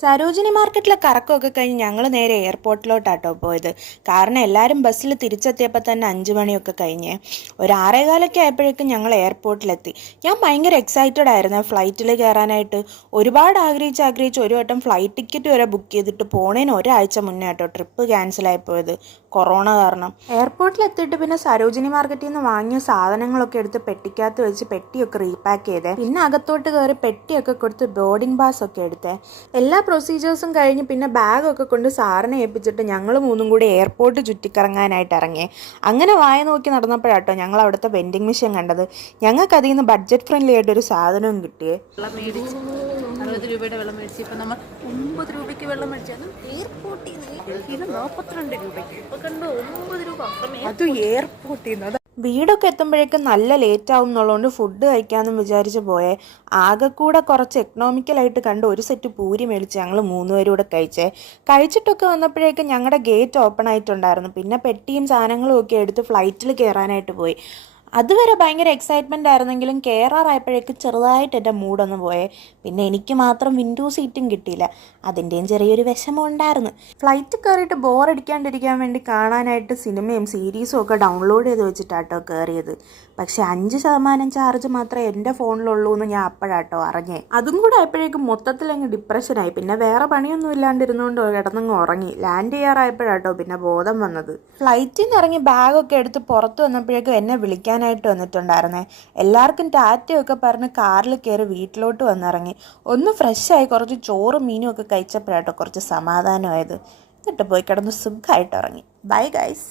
സരോജിനി മാർക്കറ്റിലെ കറക്കമൊക്കെ കഴിഞ്ഞ് ഞങ്ങൾ നേരെ എയർപോർട്ടിലോട്ടാട്ടോ പോയത്. കാരണം എല്ലാവരും ബസ്സിൽ തിരിച്ചെത്തിയപ്പോൾ തന്നെ 5 മണിയൊക്കെ കഴിഞ്ഞ് ഒരു 6:15 ആയപ്പോഴേക്കും ഞങ്ങൾ എയർപോർട്ടിലെത്തി. ഞാൻ ഭയങ്കര എക്സൈറ്റഡ് ആയിരുന്നു ഫ്ലൈറ്റിൽ കയറാനായിട്ട്. ഒരുപാട് ആഗ്രഹിച്ച് ഒരു വട്ടം ഫ്ലൈറ്റ് ടിക്കറ്റ് വരെ ബുക്ക് ചെയ്തിട്ട് പോണേന് ഒരാഴ്ച മുന്നേ ആട്ടോ ട്രിപ്പ് ക്യാൻസലായി പോയത് കൊറോണ കാരണം. എയർപോർട്ടിലെത്തിയിട്ട് പിന്നെ സരോജിനി മാർക്കറ്റിൽ നിന്ന് വാങ്ങിയ സാധനങ്ങളൊക്കെ എടുത്ത് പെട്ടിക്കകത്ത് വെച്ച് പെട്ടിയൊക്കെ റീപാക്ക് ചെയ്തേ. പിന്നെ അകത്തോട്ട് കയറി പെട്ടിയൊക്കെ കൊടുത്ത് ബോർഡിംഗ് പാസ് ഒക്കെ എടുത്തേ. എല്ലാ പ്രൊസീജിയേഴ്സും കഴിഞ്ഞ് പിന്നെ ബാഗൊക്കെ കൊണ്ട് സാറിനെ ഏൽപ്പിച്ചിട്ട് ഞങ്ങൾ മൂന്നും കൂടി എയർപോർട്ട് ചുറ്റിക്കറങ്ങാനായിട്ട് ഇറങ്ങി. അങ്ങനെ വായ നോക്കി നടന്നപ്പോഴാട്ടോ ഞങ്ങൾ അവിടുത്തെ വെൻഡിങ് മെഷീൻ കണ്ടത്. ഞങ്ങൾക്ക് അതിൽ നിന്ന് ബഡ്ജറ്റ് ഫ്രണ്ട്ലി ആയിട്ട് ഒരു സാധനവും കിട്ടിയേ. 60 രൂപയുടെ വെള്ളം മേടിച്ച് ഇപ്പം നമ്മൾ 9 രൂപയ്ക്ക് വെള്ളം മേടിച്ചാൽ എയർപോർട്ടിൽ നിന്ന് 42 രൂപയ്ക്ക് ഇപ്പം കണ്ടു 9 രൂപ അത് എയർപോർട്ടിൽ നിന്ന്. വീടൊക്കെ എത്തുമ്പോഴേക്കും നല്ല ലേറ്റ് ആവും എന്നുള്ളതുകൊണ്ട് ഫുഡ് കഴിക്കാമെന്നും വിചാരിച്ച് പോയേ. ആകെക്കൂടെ കുറച്ച് എക്കണോമിക്കലായിട്ട് കണ്ട് ഒരു സെറ്റ് പൂരി മേടിച്ച് ഞങ്ങൾ 3 പേരും കൂടെ കഴിച്ചിട്ടൊക്കെ വന്നപ്പോഴേക്കും ഞങ്ങളുടെ ഗേറ്റ് ഓപ്പൺ ആയിട്ടുണ്ടായിരുന്നു. പിന്നെ പെട്ടിയും സാധനങ്ങളും ഒക്കെ എടുത്ത് ഫ്ലൈറ്റിൽ കയറാനായിട്ട് പോയി. അതുവരെ ഭയങ്കര എക്സൈറ്റ്മെൻ്റ് ആയിരുന്നെങ്കിലും കയറാറായപ്പോഴേക്കും ചെറുതായിട്ട് എൻ്റെ മൂഡൊന്ന് പോയേ. പിന്നെ എനിക്ക് മാത്രം വിൻഡോ സീറ്റും കിട്ടിയില്ല. അതിൻ്റെയും ചെറിയൊരു വിഷമം ഉണ്ടായിരുന്നു. ഫ്ലൈറ്റ് കയറിയിട്ട് ബോറടിക്കാണ്ടിരിക്കാൻ വേണ്ടി കാണാനായിട്ട് സിനിമയും സീരീസും ഒക്കെ ഡൗൺലോഡ് ചെയ്ത് വെച്ചിട്ടാട്ടോ കയറിയത്. പക്ഷേ 5% ചാർജ് മാത്രമേ എൻ്റെ ഫോണിലുള്ളൂ എന്ന് ഞാൻ അപ്പോഴാട്ടോ അറിഞ്ഞേ. അതും കൂടെ ആയപ്പോഴേക്കും മൊത്തത്തിലങ്ങ് ഡിപ്രഷനായി. പിന്നെ വേറെ പണിയൊന്നും ഇല്ലാണ്ടിരുന്നുകൊണ്ട് കിടന്നങ്ങ് ഉറങ്ങി. ലാൻഡ് ചെയ്യാറായപ്പോഴാട്ടോ പിന്നെ ബോധം വന്നത്. ഫ്ലൈറ്റിൽ നിന്ന് ഇറങ്ങി ബാഗൊക്കെ എടുത്ത് പുറത്ത് വന്നപ്പോഴേക്കും എന്നെ വിളിക്കാനായിട്ട് വന്നിട്ടുണ്ടായിരുന്നേ. എല്ലാവർക്കും ടാറ്റയൊക്കെ പറഞ്ഞ് കാറിൽ കയറി വീട്ടിലോട്ട് വന്നിറങ്ങി. ഒന്ന് ഫ്രഷായി കുറച്ച് ചോറും മീനും ഒക്കെ കഴിച്ചപ്പോഴാട്ടോ കുറച്ച് സമാധാനമായത്. എന്നിട്ട് പോയി കിടന്ന് സുഖമായിട്ട് ഉറങ്ങി. Bye guys.